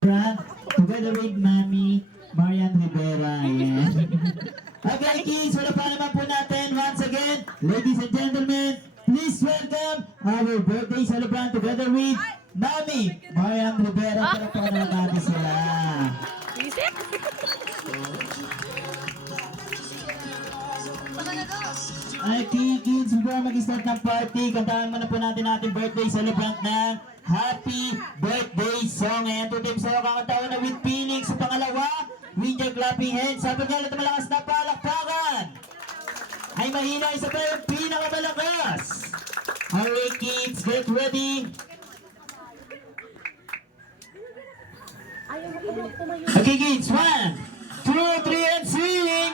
Together with Mami Marian Rivera. Yeah. Okay, kids, wala pa naman po natin. Once again, ladies and gentlemen, please welcome our birthday celebrant together with Mami Marian Rivera. Para pa naman natin sila. Isip? Okay, kids, before mag-start ng party, kantahan muna po natin ating birthday celebrant ng Happy Birthday Song. Ayan, tutim sa'yo kakantawan na with feeling. Sa pangalawa, with your clapping hands. Sabi nga natin malakas na palakpakan. Ay mahina, isa pa yung pinakamalakas. Alright, kids, get ready. Okay, kids, 1, 2, 3, and sing.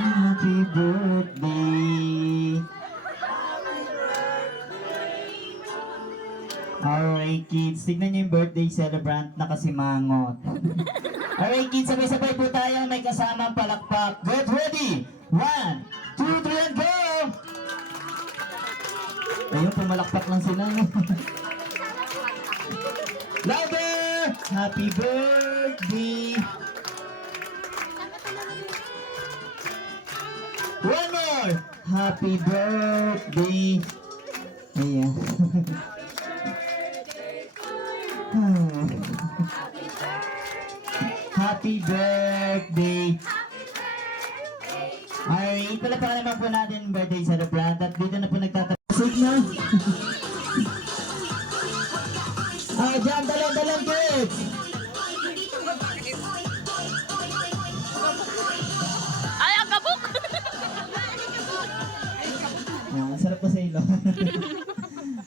Happy birthday. Alright, kids, tignan nyo yung birthday celebrant na kasimangot. Alright, kids, sabay-sabay po tayo may kasamang palakpak. Get ready! 1, 2, 3, and go! Ayun, pumalakpak lang sila. Louder! Happy birthday! One more! Happy birthday! Ayan. Happy birthday! Alright, palapakan naman po natin ang birthday celebrant at dito na po nagtatasig na. Diyan, dalang kids! Ay, ang kabuk! Sarap pa sa ilong.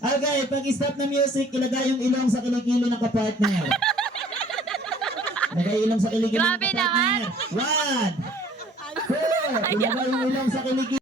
Okay, pag stop na music, ilagay yung ilong sa kilikili ng kapartner. Ilagay ilong sa kilikili ng Grabe naman. kapartner. 1, 2, ilagay yung ilong sa kilikili.